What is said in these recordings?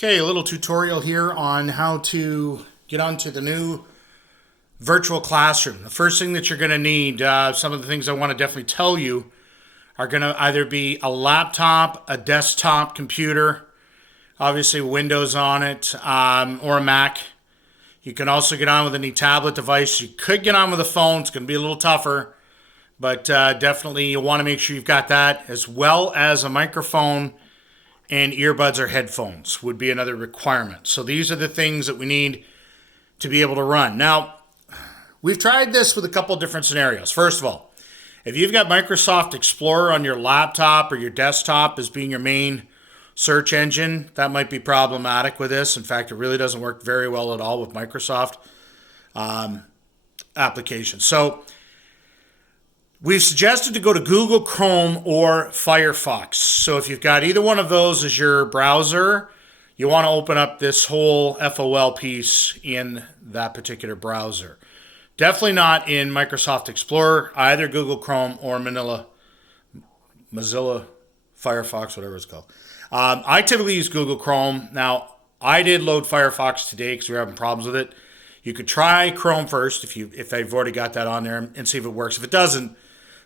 Okay, a little tutorial here on how to get onto the new virtual classroom. The first thing that you're going to need, some of the things I want to definitely tell you, are going to either be a laptop, a desktop computer, obviously Windows on it, or a Mac. You can also get on with any tablet device. You could get on with a phone. It's going to be a little tougher, but definitely you want to make sure you've got that, as well as a microphone and earbuds or headphones would be another requirement. So these are the things that we need to be able to run. Now, we've tried this with a couple different scenarios. First of all, if you've got Microsoft Explorer on your laptop or your desktop as being your main search engine, that might be problematic with this. In fact, it really doesn't work very well at all with Microsoft applications. So we've suggested to go to Google Chrome or Firefox. So if you've got either one of those as your browser, you want to open up this whole FOL piece in that particular browser. Definitely not in Microsoft Explorer, either Google Chrome or Mozilla Firefox, whatever it's called. I typically use Google Chrome. Now, I did load Firefox today because we were having problems with it. You could try Chrome first if I've already got that on there and see if it works. If it doesn't,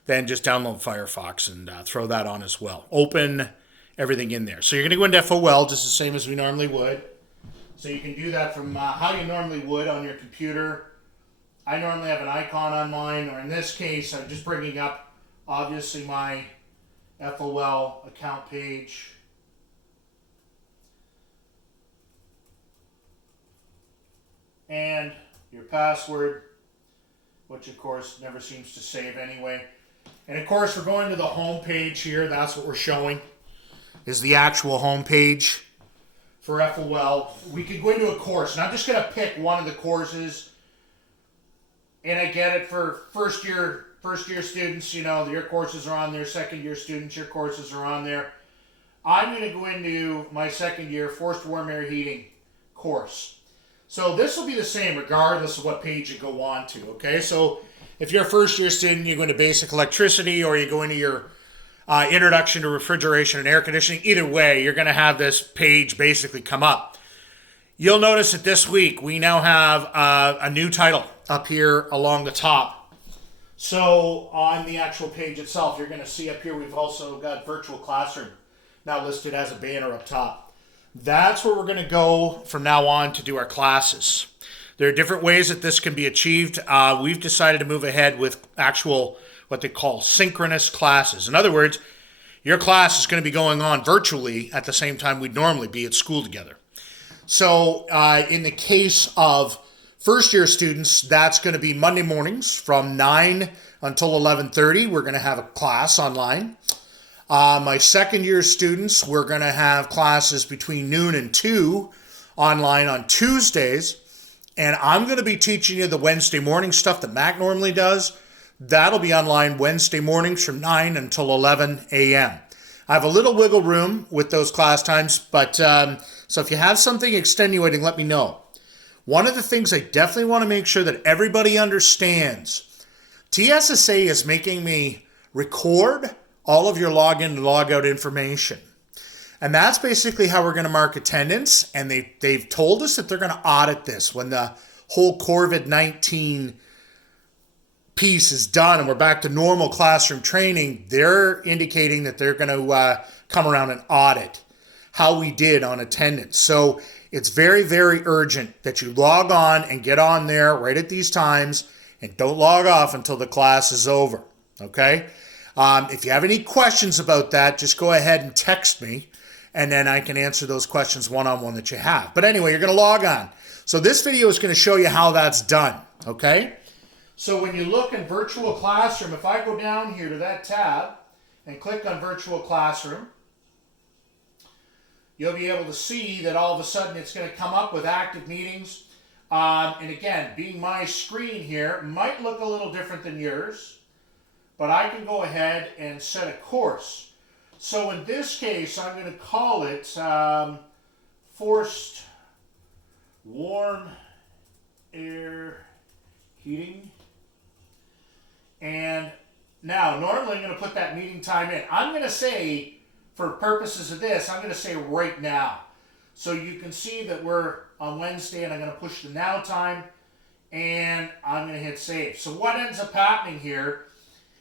then just download Firefox and throw that on as well. Open everything in there. So you're going to go into FOL just the same as we normally would. So you can do that from how you normally would on your computer. I normally have an icon on mine, or in this case, I'm just bringing up, obviously, my FOL account page. And your password, which of course never seems to save anyway. And of course, we're going to the home page here. That's what we're showing, is the actual home page for FOL. We could go into a course, and I'm just going to pick one of the courses. And I get it for first year students, you know, your courses are on there. Second year students, your courses are on there. I'm going to go into my second year forced warm air heating course. So this will be the same regardless of what page you go on to, okay? So if you're a first year student, you go into basic electricity, or you go into your introduction to refrigeration and air conditioning. Either way, you're going to have this page basically come up. You'll notice that this week we now have a new title up here along the top. So on the actual page itself, you're going to see up here we've also got virtual classroom now listed as a banner up top. That's where we're going to go from now on to do our classes. There are different ways that this can be achieved. We've decided to move ahead with actual, what they call synchronous classes. In other words, your class is going to be going on virtually at the same time we'd normally be at school together. So in the case of first year students, that's going to be Monday mornings from 9 until 11:30. We're going to have a class online. My second year students, we're going to have classes between noon and 2 online on Tuesdays. And I'm going to be teaching you the Wednesday morning stuff that Mac normally does. That'll be online Wednesday mornings from 9 until 11 a.m. I have a little wiggle room with those class times, but so if you have something extenuating, let me know. One of the things I definitely want to make sure that everybody understands, TSSA is making me record all of your login and logout information. And that's basically how we're going to mark attendance. And they've told us that they're going to audit this when the whole COVID-19 piece is done and we're back to normal classroom training. They're indicating that they're going to come around and audit how we did on attendance. So it's very, very urgent that you log on and get on there right at these times, and don't log off until the class is over, okay? If you have any questions about that, just go ahead and text me, and then I can answer those questions one-on-one that you have. But anyway, you're going to log on. So this video is going to show you how that's done, okay? So when you look in Virtual Classroom, if I go down here to that tab and click on Virtual Classroom, you'll be able to see that all of a sudden it's going to come up with active meetings. And again, being my screen here, might look a little different than yours, but I can go ahead and set a course. So in this case, I'm going to call it Forced Warm Air Heating. And now, normally I'm going to put that meeting time in. I'm going to say, for purposes of this, I'm going to say right now. So you can see that we're on Wednesday, and I'm going to push the now time, and I'm going to hit save. So what ends up happening here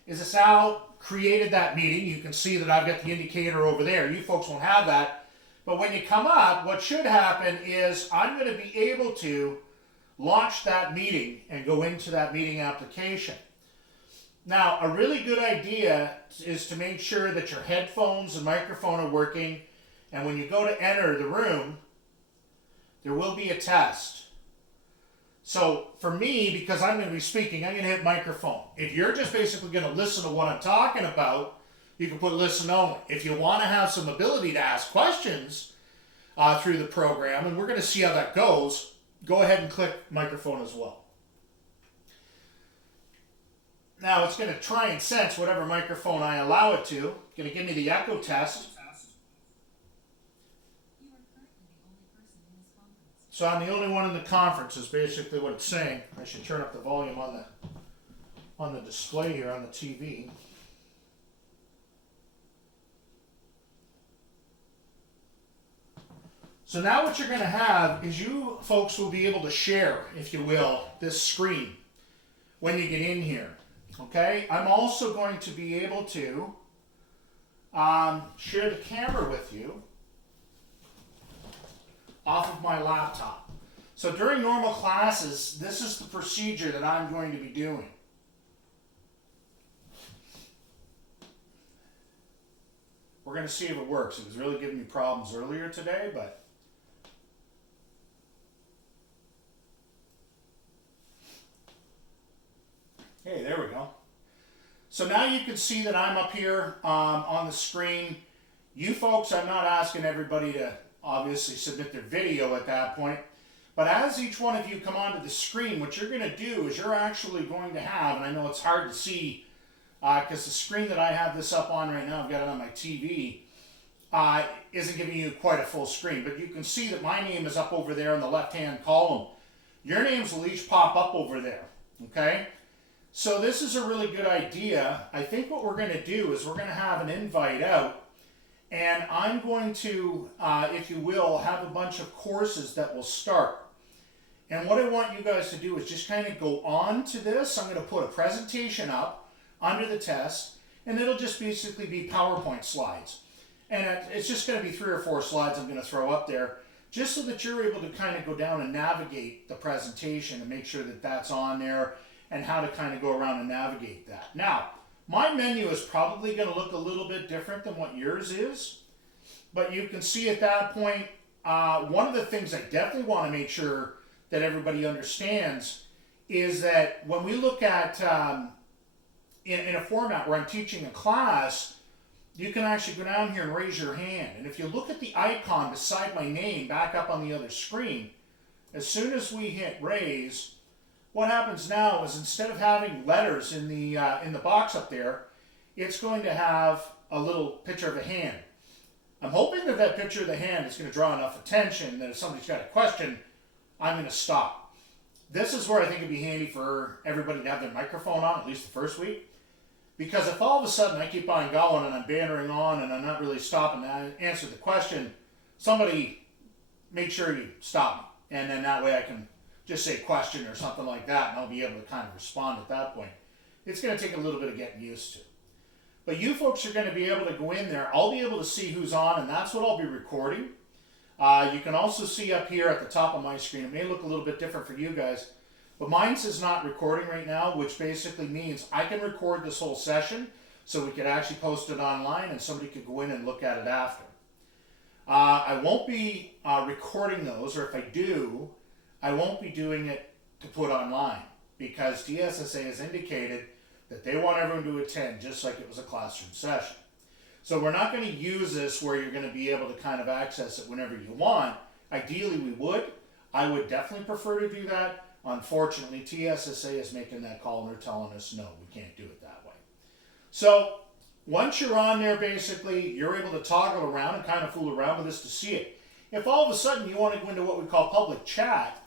is it's now created that meeting. You can see that I've got the indicator over there. You folks won't have that. But when you come up, what should happen is I'm going to be able to launch that meeting and go into that meeting application. Now, a really good idea is to make sure that your headphones and microphone are working, and when you go to enter the room, there will be a test. So for me, because I'm going to be speaking, I'm going to hit microphone. If you're just basically going to listen to what I'm talking about, you can put listen only. If you want to have some ability to ask questions through the program, and we're going to see how that goes, go ahead and click microphone as well. Now it's going to try and sense whatever microphone I allow it to. It's going to give me the echo test. So I'm the only one in the conference is basically what it's saying. I should turn up the volume on the display here on the TV. So now what you're going to have is you folks will be able to share, if you will, this screen when you get in here. Okay? I'm also going to be able to share the camera with you off of my laptop. So during normal classes, this is the procedure that I'm going to be doing. We're going to see if it works. It was really giving me problems earlier today, but hey, there we go. So now you can see that I'm up here on the screen. You folks, I'm not asking everybody to obviously submit their video at that point, but as each one of you come onto the screen, what you're going to do is you're actually going to have, and I know it's hard to see because the screen that I have this up on right now, I've got it on my TV, isn't giving you quite a full screen, but you can see that my name is up over there in the left-hand column. Your names will each pop up over there, okay? So this is a really good idea. I think what we're going to do is we're going to have an invite out, and I'm going to, if you will, have a bunch of courses that will start. And what I want you guys to do is just kind of go on to this. I'm going to put a presentation up under the test, and it'll just basically be PowerPoint slides. And it's just going to be 3 or 4 slides I'm going to throw up there, just so that you're able to kind of go down and navigate the presentation and make sure that that's on there and how to kind of go around and navigate that. Now, my menu is probably going to look a little bit different than what yours is, but you can see at that point, one of the things I definitely want to make sure that everybody understands is that when we look at, in a format where I'm teaching a class, you can actually go down here and raise your hand. And if you look at the icon beside my name back up on the other screen, as soon as we hit raise, what happens now is instead of having letters in the box up there, it's going to have a little picture of a hand. I'm hoping that that picture of the hand is going to draw enough attention that if somebody's got a question, I'm going to stop. This is where I think it'd be handy for everybody to have their microphone on, at least the first week. Because if all of a sudden I keep on going and I'm bantering on and I'm not really stopping to answer the question, somebody make sure you stop me. And then that way I can just say question or something like that, and I'll be able to kind of respond at that point. It's going to take a little bit of getting used to. But you folks are going to be able to go in there. I'll be able to see who's on, and that's what I'll be recording. You can also see up here at the top of my screen, it may look a little bit different for you guys, but mine says not recording right now, which basically means I can record this whole session so we could actually post it online and somebody could go in and look at it after. I won't be recording those, or if I do, I won't be doing it to put online because TSSA has indicated that they want everyone to attend just like it was a classroom session. So we're not going to use this where you're going to be able to kind of access it whenever you want. Ideally we would. I would definitely prefer to do that. Unfortunately, TSSA is making that call and they're telling us no, we can't do it that way. So once you're on there, basically, you're able to toggle around and kind of fool around with this to see it. If all of a sudden you want to go into what we call public chat,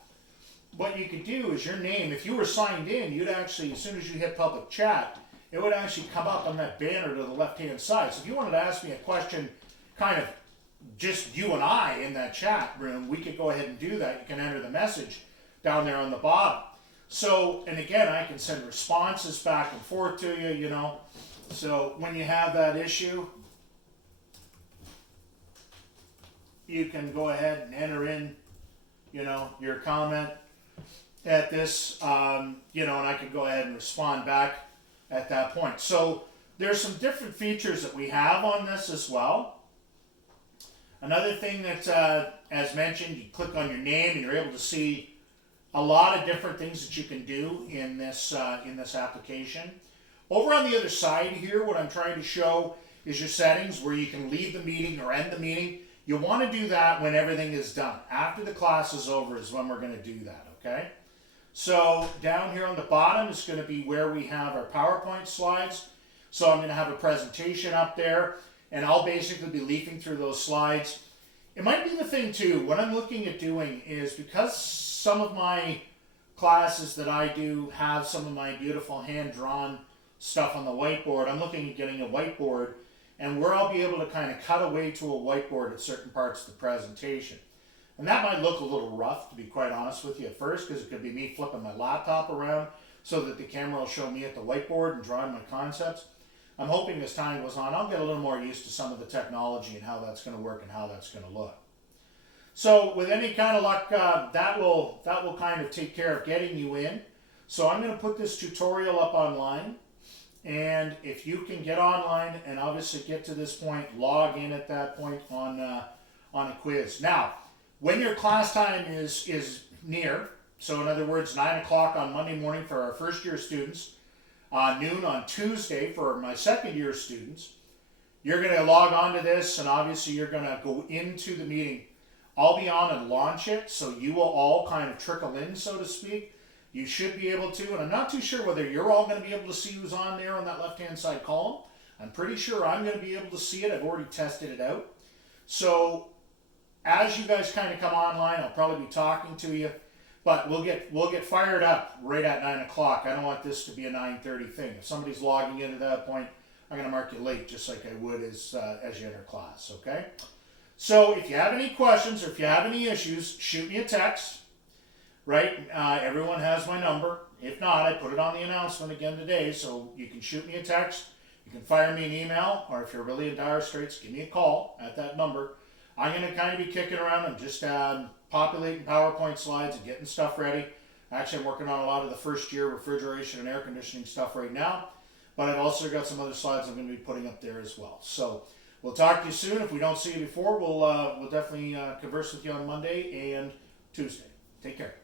what you could do is your name, if you were signed in, you'd actually, as soon as you hit public chat, it would actually come up on that banner to the left-hand side. So if you wanted to ask me a question kind of just you and I in that chat room, we could go ahead and do that. You can enter the message down there on the bottom. So, and again, I can send responses back and forth to you, you know. So when you have that issue, you can go ahead and enter in, you know, your comment at this, you know, and I can go ahead and respond back at that point. So there's some different features that we have on this as well. Another thing that, as mentioned, you click on your name and you're able to see a lot of different things that you can do in this application. Over on the other side here, what I'm trying to show is your settings where you can leave the meeting or end the meeting. You'll want to do that when everything is done. After the class is over is when we're going to do that, okay? So down here on the bottom is going to be where we have our PowerPoint slides. So I'm going to have a presentation up there, and I'll basically be leafing through those slides. It might be the thing too, what I'm looking at doing is, because some of my classes that I do have some of my beautiful hand-drawn stuff on the whiteboard, I'm looking at getting a whiteboard, and where I'll be able to kind of cut away to a whiteboard at certain parts of the presentation. And that might look a little rough, to be quite honest with you at first, because it could be me flipping my laptop around so that the camera will show me at the whiteboard and drawing my concepts. I'm hoping as time goes on, I'll get a little more used to some of the technology and how that's going to work and how that's going to look. So with any kind of luck, that will kind of take care of getting you in. So I'm going to put this tutorial up online. And if you can get online and obviously get to this point, log in at that point on a quiz. Now, when your class time is near, so in other words, 9 o'clock on Monday morning for our first year students, noon on Tuesday for my second year students, you're going to log on to this, and obviously you're going to go into the meeting. I'll be on and launch it, so you will all kind of trickle in, so to speak. You should be able to, and I'm not too sure whether you're all going to be able to see who's on there on that left-hand side column. I'm pretty sure I'm going to be able to see it. I've already tested it out. So as you guys kind of come online, I'll probably be talking to you, but we'll get fired up right at 9 o'clock. I don't want this to be a 9:30 thing. If somebody's logging in at that point, I'm going to mark you late, just like I would as you enter class, okay? So if you have any questions or if you have any issues, shoot me a text. Right? Everyone has my number. If not, I put it on the announcement again today, so you can shoot me a text, you can fire me an email, or if you're really in dire straits, give me a call at that number. I'm going to kind of be kicking around and just populating PowerPoint slides and getting stuff ready. Actually, I'm working on a lot of the first year refrigeration and air conditioning stuff right now, but I've also got some other slides I'm going to be putting up there as well. So we'll talk to you soon. If we don't see you before, we'll definitely converse with you on Monday and Tuesday. Take care.